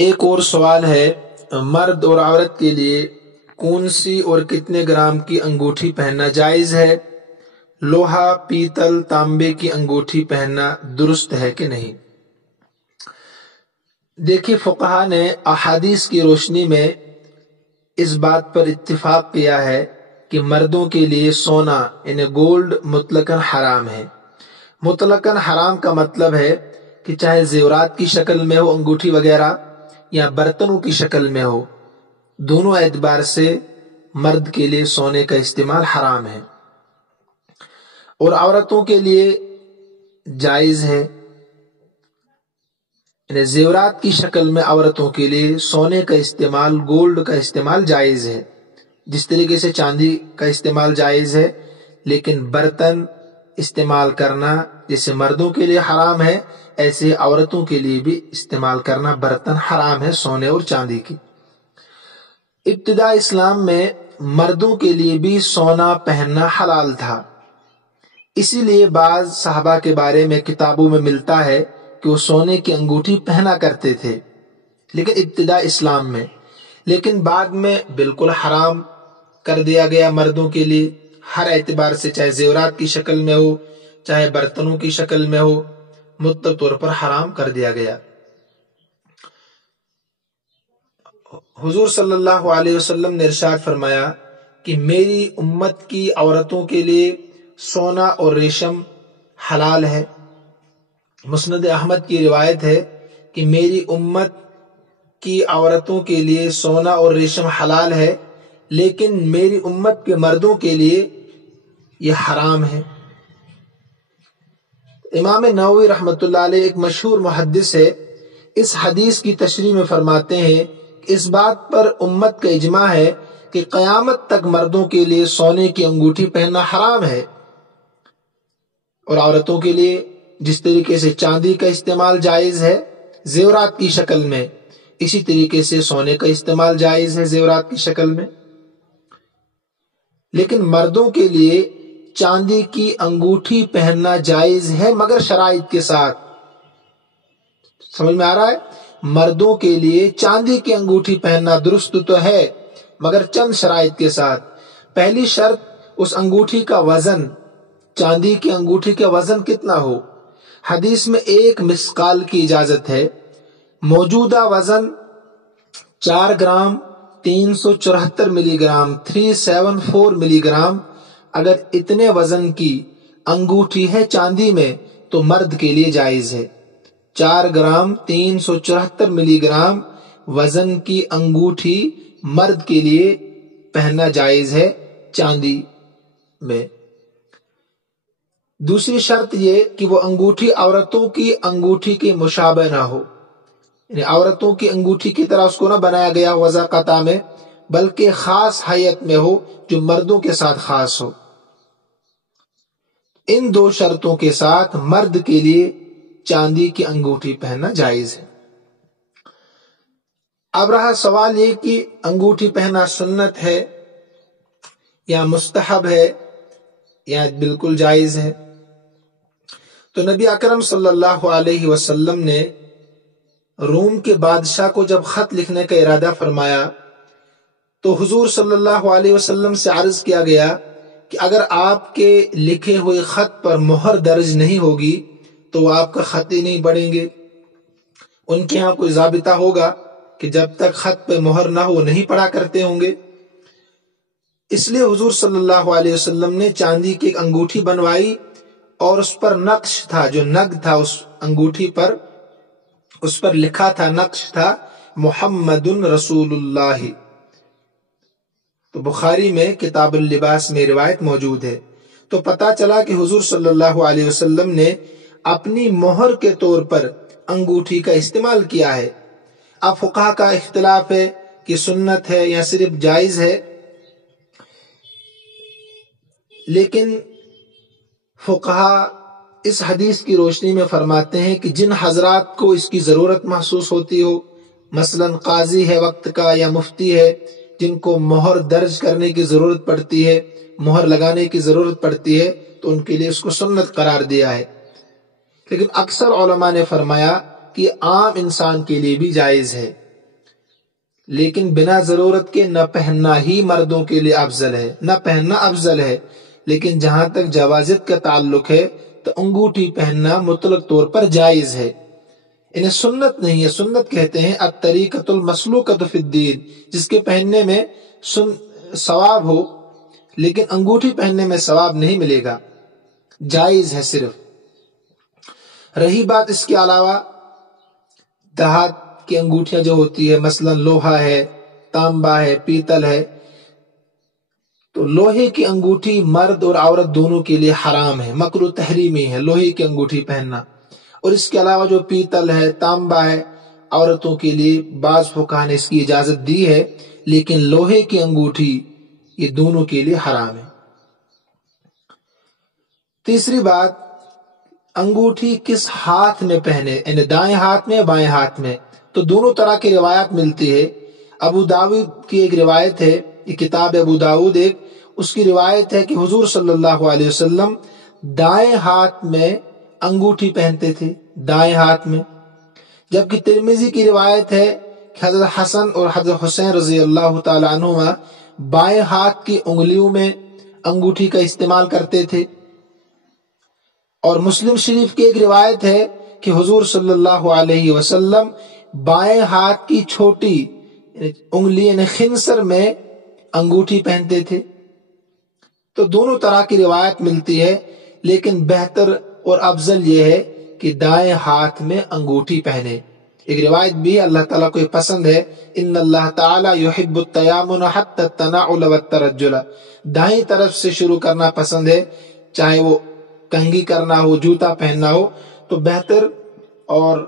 ایک اور سوال ہے، مرد اور عورت کے لیے کون سی اور کتنے گرام کی انگوٹھی پہننا جائز ہے؟ لوہا، پیتل، تانبے کی انگوٹھی پہننا درست ہے کہ نہیں؟ دیکھیے، فقہا نے احادیث کی روشنی میں اس بات پر اتفاق کیا ہے کہ مردوں کے لیے سونا یعنی گولڈ مطلقاً حرام ہے۔ مطلقاً حرام کا مطلب ہے کہ چاہے زیورات کی شکل میں ہو انگوٹھی وغیرہ یا برتنوں کی شکل میں ہو، دونوں اعتبار سے مرد کے لیے سونے کا استعمال حرام ہے، اور عورتوں کے لیے جائز ہے۔ یعنی زیورات کی شکل میں عورتوں کے لیے سونے کا استعمال، گولڈ کا استعمال جائز ہے، جس طریقے سے چاندی کا استعمال جائز ہے، لیکن برتن استعمال کرنا جیسے مردوں کے لیے حرام ہے، ایسے عورتوں کے لیے بھی استعمال کرنا برتن حرام ہے سونے اور چاندی کی۔ ابتدا اسلام میں مردوں کے لیے بھی سونا پہننا حلال تھا، اسی لیے بعض صحابہ کے بارے میں کتابوں میں ملتا ہے کہ وہ سونے کی انگوٹھی پہنا کرتے تھے، لیکن ابتدا اسلام میں، لیکن بعد میں بالکل حرام کر دیا گیا مردوں کے لیے ہر اعتبار سے، چاہے زیورات کی شکل میں ہو چاہے برتنوں کی شکل میں ہو، مطلق طور پر حرام کر دیا گیا۔ حضور صلی اللہ علیہ وسلم نے ارشاد فرمایا کہ میری امت کی عورتوں کے لیے سونا اور ریشم حلال ہے۔ مسند احمد کی روایت ہے کہ میری امت کی عورتوں کے لیے سونا اور ریشم حلال ہے، لیکن میری امت کے مردوں کے لیے یہ حرام ہے۔ امام نووی رحمۃ اللہ علیہ ایک مشہور محدث ہے، اس حدیث کی تشریح میں فرماتے ہیں کہ اس بات پر امت کا اجماع ہے کہ قیامت تک مردوں کے لیے سونے کی انگوٹھی پہننا حرام ہے، اور عورتوں کے لیے جس طریقے سے چاندی کا استعمال جائز ہے زیورات کی شکل میں، اسی طریقے سے سونے کا استعمال جائز ہے زیورات کی شکل میں، لیکن مردوں کے لیے چاندی کی انگوٹھی پہننا جائز ہے مگر شرائط کے ساتھ۔ سمجھ میں آ رہا ہے؟ مردوں کے لیے چاندی کی انگوٹھی پہننا درست تو ہے مگر چند شرائط کے ساتھ۔ پہلی شرط، اس انگوٹھی کا وزن، چاندی کی انگوٹھی کا وزن کتنا ہو۔ حدیث میں 1 مسقال کی اجازت ہے، موجودہ وزن 4 گرام 374 ملی گرام 374 ملی گرام، اگر اتنے وزن کی انگوٹھی ہے چاندی میں تو مرد کے لیے جائز ہے۔ 4 گرام 374 ملی گرام وزن کی انگوٹھی مرد کے لیے پہننا جائز ہے چاندی میں۔ دوسری شرط یہ کہ وہ انگوٹھی عورتوں کی انگوٹھی کے مشابہ نہ ہو، یعنی عورتوں کی انگوٹھی کی طرح اس کو نہ بنایا گیا وضع قطع میں، بلکہ خاص حیت میں ہو جو مردوں کے ساتھ خاص ہو۔ ان 2 شرطوں کے ساتھ مرد کے لیے چاندی کی انگوٹھی پہننا جائز ہے۔ اب رہا سوال یہ کہ انگوٹھی پہننا سنت ہے یا مستحب ہے یا بالکل جائز ہے؟ تو نبی اکرم صلی اللہ علیہ وسلم نے روم کے بادشاہ کو جب خط لکھنے کا ارادہ فرمایا تو حضور صلی اللہ علیہ وسلم سے عرض کیا گیا کہ اگر آپ کے لکھے ہوئے خط پر مہر درج نہیں ہوگی تو وہ آپ کا خط ہی نہیں پڑھیں گے۔ ان کے ہاں کوئی ضابطہ ہوگا کہ جب تک خط پہ مہر نہ ہو وہ نہیں پڑھا کرتے ہوں گے، اس لیے حضور صلی اللہ علیہ وسلم نے چاندی کی ایک انگوٹھی بنوائی، اور اس پر نقش تھا، جو نگ تھا اس انگوٹھی پر، اس پر لکھا تھا، نقش تھا محمد رسول اللہ۔ تو بخاری میں کتاب اللباس میں روایت موجود ہے۔ تو پتہ چلا کہ حضور صلی اللہ علیہ وسلم نے اپنی مہر کے طور پر انگوٹھی کا استعمال کیا ہے۔ اب فقہا کا اختلاف ہے کہ سنت ہے یا صرف جائز ہے، لیکن فقہا اس حدیث کی روشنی میں فرماتے ہیں کہ جن حضرات کو اس کی ضرورت محسوس ہوتی ہو، مثلا قاضی ہے وقت کا یا مفتی ہے جن کو مہر درج کرنے کی ضرورت پڑتی ہے، مہر لگانے کی ضرورت پڑتی ہے، تو ان کے لیے اس کو سنت قرار دیا ہے، لیکن اکثر علماء نے فرمایا کہ عام انسان کے لیے بھی جائز ہے۔ لیکن بنا ضرورت کے نہ پہننا ہی مردوں کے لیے افضل ہے، نہ پہننا افضل ہے۔ لیکن جہاں تک جوازت کا تعلق ہے تو انگوٹھی پہننا مطلق طور پر جائز ہے، انہیں سنت نہیں ہے۔ سنت کہتے ہیں الطریقۃ المسلوکۃ فی الدین، جس کے پہننے میں ثواب ہو، لیکن انگوٹھی پہننے میں ثواب نہیں ملے گا، جائز ہے صرف۔ رہی بات اس کے علاوہ دھات کی انگوٹھیاں جو ہوتی ہے، مثلا لوہا ہے، تانبا ہے، پیتل ہے، تو لوہے کی انگوٹھی مرد اور عورت دونوں کے لیے حرام ہے، مکروہ تحریمی ہے لوہے کی انگوٹھی پہننا۔ اور اس کے علاوہ جو پیتل ہے، تانبا ہے، عورتوں کے لیے بعض فقہا نے اس کی اجازت دی ہے، لیکن لوہے کی انگوٹھی یہ دونوں کے لیے حرام ہے۔ تیسری بات، انگوٹھی کس ہاتھ میں پہنے، یعنی دائیں ہاتھ میں یا بائیں ہاتھ میں؟ تو دونوں طرح کی روایات ملتی ہے۔ ابو داؤد کی ایک روایت ہے، یہ کتاب ابو داؤد ایک، اس کی روایت ہے کہ حضور صلی اللہ علیہ وسلم دائیں ہاتھ میں انگوٹھی پہنتے تھے، دائیں ہاتھ میں۔ جبکہ ترمذی کی روایت ہے کہ حضرت حسن اور حضرت حسین رضی اللہ تعالی عنہما بائیں ہاتھ کی انگلیوں میں انگوٹھی کا استعمال کرتے تھے۔ اور مسلم شریف کی ایک روایت ہے کہ حضور صلی اللہ علیہ وسلم بائیں ہاتھ کی چھوٹی انگلی یعنی خنصر میں انگوٹھی پہنتے تھے۔ تو دونوں طرح کی روایت ملتی ہے، لیکن بہتر اور افضل یہ ہے کہ دائیں ہاتھ میں انگوٹھی پہنے۔ ایک روایت بھی ہے، اللہ تعالیٰ کو یہ پسند ہے، ان اللہ تعالیٰ یحب التیامن حتی التناعل والترجل، دائیں طرف سے شروع کرنا پسند ہے، چاہے وہ کنگھی کرنا ہو، جوتا پہننا ہو، تو بہتر اور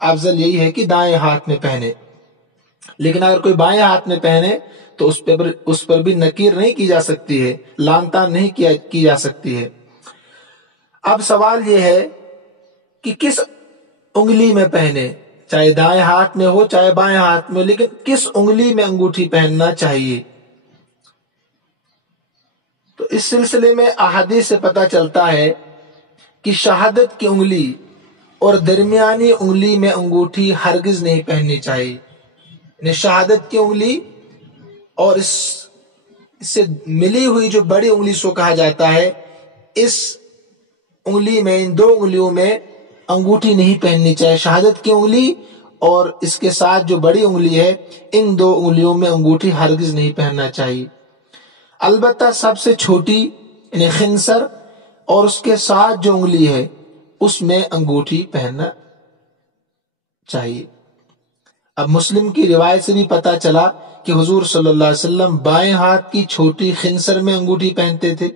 افضل یہی ہے کہ دائیں ہاتھ میں پہنے۔ لیکن اگر کوئی بائیں ہاتھ میں پہنے تو اس پر بھی نکیر نہیں کی جا سکتی ہے، لان تان نہیں کی جا سکتی ہے۔ اب سوال یہ ہے کہ کس انگلی میں پہنے، چاہے دائیں ہاتھ میں ہو چاہے بائیں ہاتھ میں، لیکن کس انگلی میں انگوٹھی پہننا چاہیے؟ تو اس سلسلے میں احادیث سے پتہ چلتا ہے کہ شہادت کی انگلی اور درمیانی انگلی میں انگوٹھی ہرگز نہیں پہننی چاہیے، یعنی شہادت کی انگلی اور اس سے ملی ہوئی جو بڑی انگلی سو کہا جاتا ہے، اس انگلی میں، ان دو انگلیوں میں انگوٹھی نہیں پہننی چاہیے۔ شہادت کی انگلی اور اس کے ساتھ جو بڑی انگلی ہے، ان دو انگلیوں میں انگوٹھی ہرگز نہیں پہننا چاہیے۔ البتہ سب سے چھوٹی یعنی خنصر اور اس کے ساتھ جو انگلی ہے اس میں انگوٹھی پہننا چاہیے۔ اب مسلم کی روایت سے بھی پتہ چلا کہ حضور صلی اللہ علیہ وسلم بائیں ہاتھ کی چھوٹی خنصر میں انگوٹھی پہنتے تھے،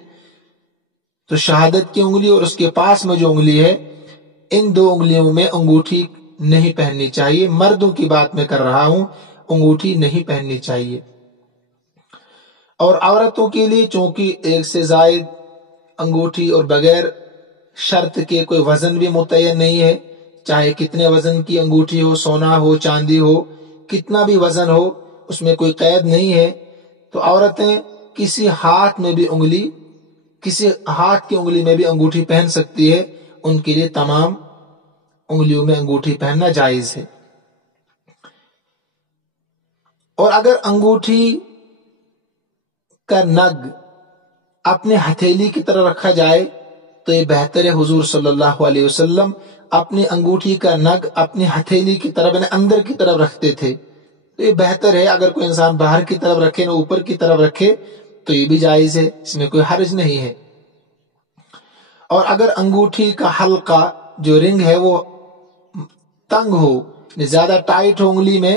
تو شہادت کی انگلی اور اس کے پاس میں جو انگلی ہے، ان دو انگلیوں میں انگوٹھی نہیں پہننی چاہیے۔ مردوں کی بات میں کر رہا ہوں، انگوٹھی نہیں پہننی چاہیے۔ اور عورتوں کے لیے چونکہ ایک سے زائد انگوٹھی اور بغیر شرط کے کوئی وزن بھی متعین نہیں ہے، چاہے کتنے وزن کی انگوٹھی ہو، سونا ہو، چاندی ہو، کتنا بھی وزن ہو، اس میں کوئی قید نہیں ہے، تو عورتیں کسی ہاتھ کی انگلی میں بھی انگوٹھی پہن سکتی ہے، ان کے لیے تمام انگلیوں میں انگوٹھی پہننا جائز ہے۔ اور اگر انگوٹھی کا نگ اپنے ہتھیلی کی طرح رکھا جائے تو یہ بہتر ہے۔ حضور صلی اللہ علیہ وسلم اپنی انگوٹھی کا نگ اپنی ہتھیلی کی طرف یعنی اندر کی طرف رکھتے تھے، تو یہ بہتر ہے۔ اگر کوئی انسان باہر کی طرف رکھے نہ اوپر کی طرف رکھے تو یہ بھی جائز ہے، اس میں کوئی حرج نہیں ہے۔ اور اگر انگوٹھی کا حلقہ جو رنگ ہے وہ تنگ ہو، زیادہ ٹائٹ ہو انگلی میں،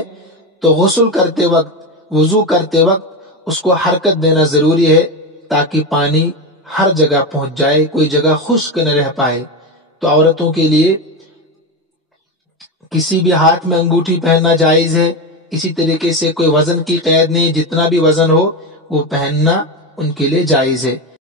تو غسل کرتے وقت، وضو کرتے وقت اس کو حرکت دینا ضروری ہے تاکہ پانی ہر جگہ پہنچ جائے، کوئی جگہ خشک نہ رہ پائے۔ تو عورتوں کے لیے کسی بھی ہاتھ میں انگوٹھی پہننا جائز ہے، اسی طریقے سے کوئی وزن کی قید نہیں، جتنا بھی وزن ہو وہ پہننا ان کے لیے جائز ہے۔